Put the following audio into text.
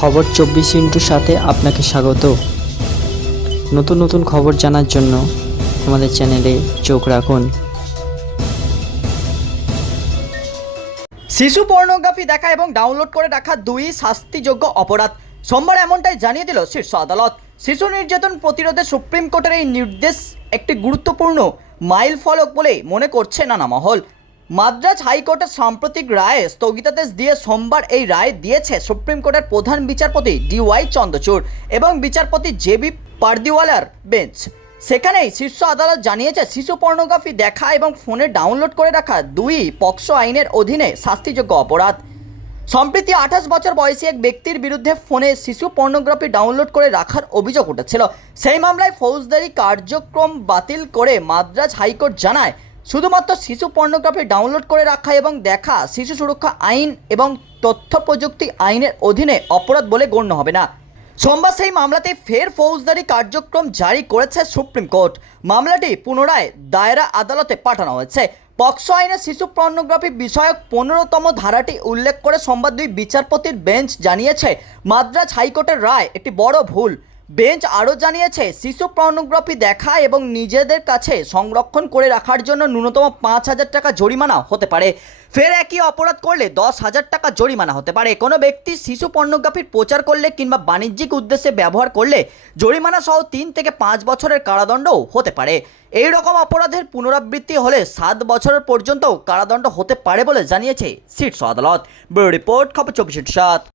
খবর চব্বিশ ইন্টুর সাথে আপনাকে স্বাগত। নতুন নতুন খবর জানার জন্য আমাদের চ্যানেলে চোখ রাখুন। শিশু পর্নোগ্রাফি দেখা এবং ডাউনলোড করে রাখা দুই শাস্তিযোগ্য অপরাধ। সোমবার এমনটাই জানিয়ে দিল শীর্ষ আদালত। শিশু নির্যাতন প্রতিরোধে সুপ্রিম কোর্টের এই নির্দেশ একটি গুরুত্বপূর্ণ মাইল ফলক বলে মনে করছে নানা মহল। মাদ্রাজ হাইকোর্টের সাম্প্রতিক রায়ে স্থগিতাদেশ দিয়ে সোমবার এই রায় দিয়েছে সুপ্রিম কোর্টের প্রধান বিচারপতি ডিওয়াই চন্দ্রচূড় এবং বিচারপতি জেবি পারদিওয়ালার বেঞ্চ। সেখানেই শীর্ষ আদালত জানিয়েছে, শিশু পর্নোগ্রাফি দেখা এবং ফোনে ডাউনলোড করে রাখা দুই পক্সো আইনের অধীনে শাস্তিযোগ্য অপরাধ। সম্প্রতি আঠাশ বছর বয়সী এক ব্যক্তির বিরুদ্ধে ফোনে শিশু পর্নোগ্রাফি ডাউনলোড করে রাখার অভিযোগ উঠেছিল। সেই মামলায় ফৌজদারি কার্যক্রম বাতিল করে মাদ্রাজ হাইকোর্ট জানায় শুধুমাত্র শিশু পর্নোগ্রাফি ডাউনলোড করে রাখা এবং দেখা শিশু সুরক্ষা আইন এবং তথ্য প্রযুক্তি আইনের অধীনে অপরাধ বলে গণ্য হবে না। সোমবার সেই মামলাতে ফের ফৌজদারি কার্যক্রম জারি করেছে সুপ্রিম কোর্ট। মামলাটি পুনরায় দায়রা আদালতে পাঠানো হয়েছে। পক্সো আইনে শিশু পর্নোগ্রাফি বিষয়ক পনেরোতম ধারাটি উল্লেখ করে সোমবার দুই বিচারপতির বেঞ্চ জানিয়েছে, মাদ্রাজ হাইকোর্টের রায় একটি বড় ভুল। বেঞ্চ আরও জানিয়েছে, শিশু পর্নোগ্রাফি দেখা এবং নিজেদের কাছে সংরক্ষণ করে রাখার জন্য ন্যূনতম পাঁচ হাজার টাকা জরিমানা হতে পারে। ফের একই অপরাধ করলে দশ হাজার টাকা জরিমানা হতে পারে। কোনো ব্যক্তি শিশু পর্নোগ্রাফির প্রচার করলে কিংবা বাণিজ্যিক উদ্দেশ্যে ব্যবহার করলে জরিমানা সহ তিন থেকে পাঁচ বছরের কারাদণ্ডও হতে পারে। এই রকম অপরাধের পুনরাবৃত্তি হলে সাত বছরের পর্যন্ত কারাদণ্ড হতে পারে বলে জানিয়েছে শীর্ষ আদালত। ব্যুরো রিপোর্ট, খবর চব্বিশ সাত